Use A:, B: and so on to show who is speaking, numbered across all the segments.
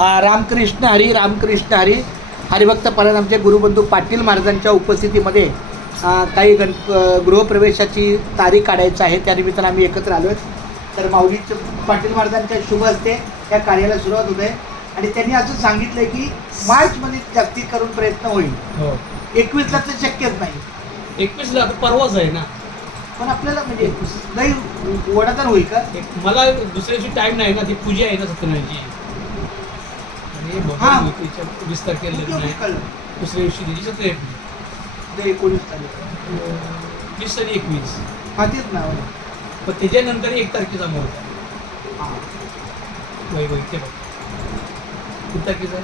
A: रामकृष्ण हरी रामकृष्ण हरी. हरिभक्त परत आमचे गुरुबंधू पाटील महाराजांच्या उपस्थितीमध्ये काही गण गृहप्रवेशाची तारीख काढायचं आहे. त्या निमित्तानं आम्ही एकत्र आलो तर माऊलीचं पाटील महाराजांच्या शुभ हस्ते या कार्याला सुरुवात होते आणि त्यांनी असं सांगितलं की मार्चमध्ये जास्तीत करून प्रयत्न होईल.
B: हो.
A: एकवीसला तर शक्यच नाही.
B: एकवीसला आता परवाच आहे ना.
A: पण आपल्याला म्हणजे नाही वडातर होईल का?
B: मला दुसऱ्या दिवशी टाइम नाही ना ती पूजा आहे ना सत्यनारायणची. आणि
A: हा.
B: वीस तारखेला लग्न आहे. दुसऱ्या दिवशी तिची सतरा एप्रिल
A: ते एकोणीस तारीख.
B: वीस आणि एकवीस.
A: हा तेच नाव आहे.
B: पण त्याच्यानंतर एक तारखेचा मुहूर्त आहे
A: हा.
B: वय ते बघ. किती तारखेचा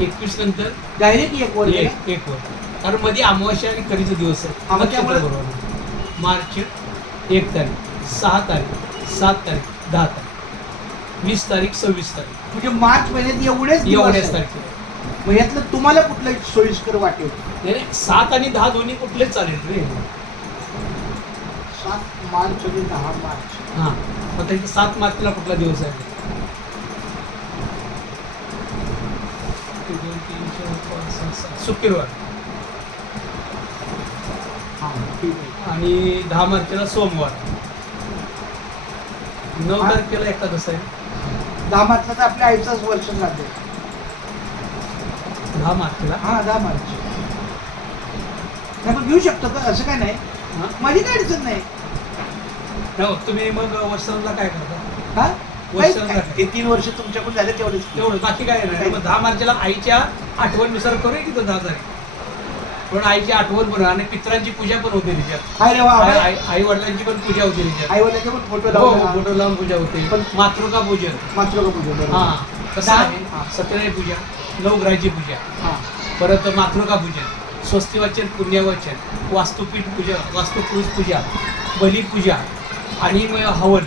B: एकवीस नंतर?
A: डायरेक्ट एक वर गेला.
B: एक एक वर. कारण मध्ये अमावस्या आणि कधीचा दिवस आहे नक्षत्र
A: मुळे-
B: बरोबर. मार्च एक तारीख सहा तारीख सात तारीख दहा तारीख. वीस तारीख सव्वीस तारीख.
A: म्हणजे मार्च महिन्यात एवढेच
B: एवढ्याच. तारखेला
A: मग यातलं तुम्हाला कुठलं सोयीस्कर वाटेल?
B: नाही नाही, सात आणि दहा दोन्ही कुठलेच चालेल रे.
A: सात मार्च आणि दहा मार्च.
B: हां. मग त्याच्या सात मार्चला कुठला दिवस आहे? एक, दोन तीन चार पाच सहा सात. शुक्रवार.
A: हा ठीक आहे.
B: आणि दहा मार्चला सोमवार. नऊ
A: हा.
B: तारखेला एकादश आहे.
A: दहा मार्चला तर आपल्या आईचाच वर्ष लागेल.
B: दहा मार्चला
A: हा दहा मार्च नाही मग घेऊ शकतो का? असं काय नाही.
B: हा?
A: माझी काय अडचण नाही.
B: हो, तुम्ही मग वर्षाला काय करता?
A: हा? काहीच काय. ते तीन वर्ष तुमच्याकडून झाले तेवढेच.
B: तेवढं बाकी काय नाही. मग दहा मार्चला आईच्या आठवणीनुसार करूया तिथं दहा तारीख पण आईची आठवण पण आणि पित्रांची पूजा पण होते
A: रे वा
B: आई- वडिलांची पण पूजा होते तिच्यात.
A: आई वडिलांचे पण फोटो
B: हो
A: लावून
B: फोटो लावून पूजा होते.
A: पण-
B: मातृका पूजन
A: मात्र का पूजा बरोबर.
B: हा कसं आहे.
A: हा.
B: सत्यनारायण पूजा नवग्रहाची पूजा.
A: हा.
B: परत मातृका पूजन स्वस्तिवाचन पुण्यवाचन वास्तुपीठ पूजा वास्तुपुरुष पूजा बलिपूजा आणि मग हवन.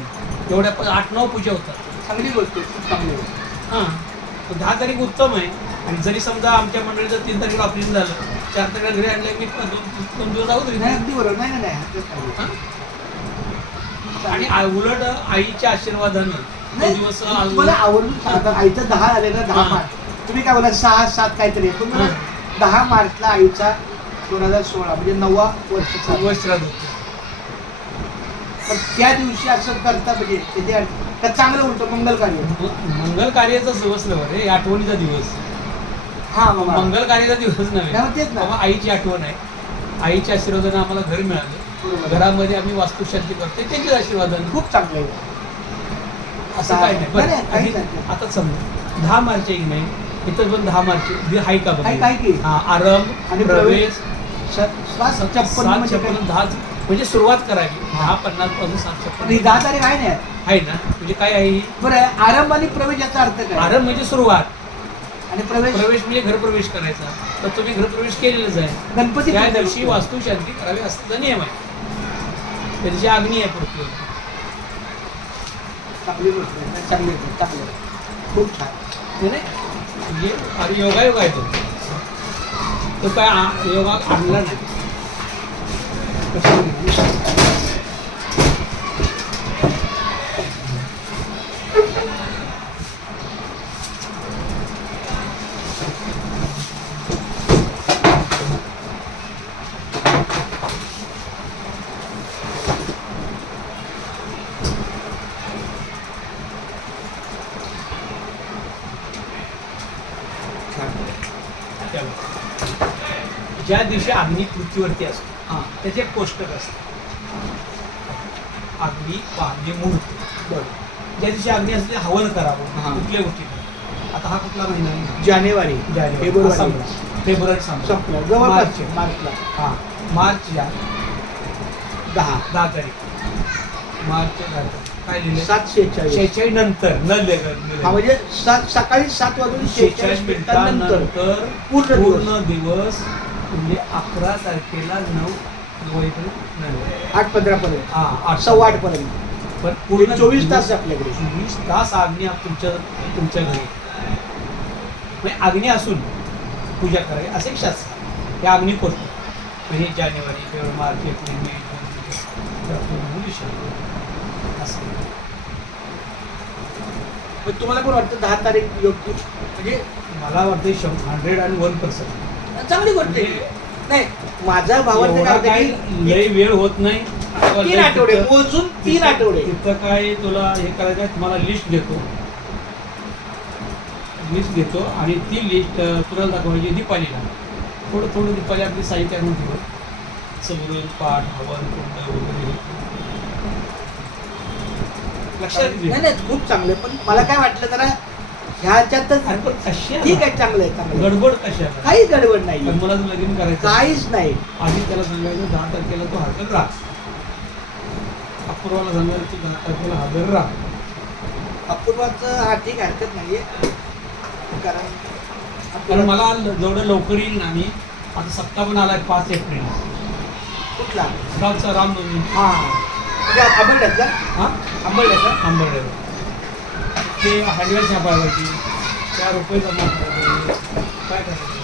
B: एवढ्या प- आठ नऊ पूजा होतात.
A: चांगली गोष्ट आहे खूप चांगली गोष्ट.
B: हां. दहा तारीख उत्तम आहे. आणि जरी समजा आमच्या मंडळीचं तीन तारखेला ऑपरेशन झालं चार तारखेला घरी आणलं मी दोन दिवस जाऊ
A: नाही अगदी बरोबर नाही नाही?
B: आणि आ- उलट आईच्या आशीर्वादानं तो
A: नाही,
B: दिवस
A: आवडून सांगतात आईचं दहा आलेलं दहा
B: हा.
A: मार्च तुम्ही काय बोला सहा सात काहीतरी आहे. पण मला. दहा मार्चला आईचा दोन हजार सोळा म्हणजे नववा वर्ष चालू.
B: वर्ष श्राद्ध होतं
A: पण त्या दिवशी असं करता म्हणजे त्याचे अर्थ- का चांगलं उलट मंगल कार्य
B: मंगल कार्याचा दिवस रे आठवणीचा दिवस
A: हा
B: कार्याचा दिवस नव्हे.
A: नाही, तेच ना.
B: बाबा आईची आठवण आहे. आईच्या आशीर्वादानं आम्हाला घर मिळालं.
A: बरोबर.
B: घरामध्ये आम्ही वास्तुशांती करते त्यांच्या आशीर्वादानं.
A: खूप चांगलं आहे.
B: असं काय नाही.
A: नाही,
B: बरं,
A: नाही, काहीच
B: आणि
A: नाही.
B: आता समजा दहा मार्च एक नाही? इथं पण दहा मार्च हाय का
A: हाय- की?
B: हा आरंभ
A: आणि
B: प्रवेश
A: सात
B: सात
A: छप्पन्न म्हणजे
B: छप्पन्न
A: काय?
B: दहा म्हणजे सुरुवात करावी. दहा पन्नासपासून सात
A: पण ही
B: छप्पन्न
A: दहा तारीख आहे ना?
B: आहे ना? म्हणजे काय आहे ही?
A: बरं आरंभ आणि प्रवेश याचा अर्थ काय?
B: आरंभ म्हणजे सुरुवात.
A: आणि प्रवेश
B: प्रवेश म्हणजे घरप्रवेश करायचा. तर तुम्ही घरप्रवेश केलेलंच आहे.
A: गणपती
B: त्या
A: पूजन
B: दिवशी
A: होतं.
B: वास्तुशांती करावी असल्याचा नियम आहे. त्या दिवशी अग्नी आहे पृथ्वीवर
A: चांगली गोष्ट आहे. चांगली गोष्ट चांगली आहे. खूप छान.
B: हे नाही. म्हणजे योगायोग आहे तो. तो काय आ- योगा आणला नाही. त्यामुळे. ज्या दिवशी अग्नी पृथ्वीवरती असतो
A: हां.
B: त्याचे कोष्टक असतं. अग्नी पाणी मुहूर्त
A: बरं.
B: ज्या दिवशी अग्नी असते हवन करावं. कुठल्या गोष्टी. आता हा कुठला महिना आहे?
A: जानेवारी. फेब्रुवारी.
B: संपला. मार्च.
A: मार्चला.
B: हा. मार्चच्या
A: दहा.
B: दहा तारीख. मार्च काय लिहिलं
A: सात शेहेचाळीस.
B: शेहेचाळीस नंतर. न
A: हा. म्हणजे सात सकाळी सात वाजून शेहेचाळीस मिनिटांनंतर
B: मिनिटानंतर
A: पूर्ण दिवस.
B: पूर्ण दिवस म्हणजे अकरा तारखेला नऊ दिवाळीपर्यंत नाही.
A: आठ पंधरा पर्यंत
B: हा आठ
A: सव्वा आठ पर्यंत
B: पण पूर्ण
A: चोवीस तास आपल्याकडे.
B: चोवीस तास अग्नी आप- तुमच्या तुमच्या घरी. म्हणजे अग्नी असून पूजा करावी असे एक शास्त्र. हे अग्नी कोष्ट हे जानेवारी फेब्रुवारी मार्च एप्रिल मे जून, जुलै,
A: तुम्हाला पण वाटतं दहा तारीख योग्य? म्हणजे म्हणजे
B: मला वाटतं हंड्रेड अँड वन पर्सेंट
A: चांगली गोष्ट आहे. नाही माझा भावाचं काय होतं की
B: लय वेळ होत नाही.
A: तीन आठवडे मोजून तीन आठवडे.
B: तिथं काय तुला हे करायचं आहे तुम्हाला लिस्ट देतो. लिस्ट देतो आणि ती लिस्ट तुला दाखवायची दीपालीला. थोडं थोडं दीपाली आपली साहित्य आणून ठेवत सगळं पाठ हवन कुंड वगैरे लक्षात घे.
A: नाही नाही खूप चांगलं आहे. पण मला काय वाटलं जरा ह्याच्यातच
B: अरे पण कशा
A: ठीक आहे चांगलं आहे चांगलं आहे.
B: गडबड कशा
A: काहीच गडबड नाही
B: मला लगीन करायचं
A: काहीच नाही.
B: आधी त्याला सांगायचं दहा तारखेला तो हजर राहा. अपूर्वाला सांगायचं तू दहा तारखेला हजर राहा.
A: अपूर्वाचं हा ठीक हरकत नाहीये. कारण
B: कारण मला ल- जेवढं लवकर येईल ना मी आता सप्ताह पण आलाय पाच एप्रिल
A: कुठला?
B: गावचा रामनवमी
A: हा. आंबरड्याचा
B: हा?
A: आंबरड्याचा
B: आंबरडेला ते हार्डवेअर छापायची त्या रुपये जमा काय करायचं?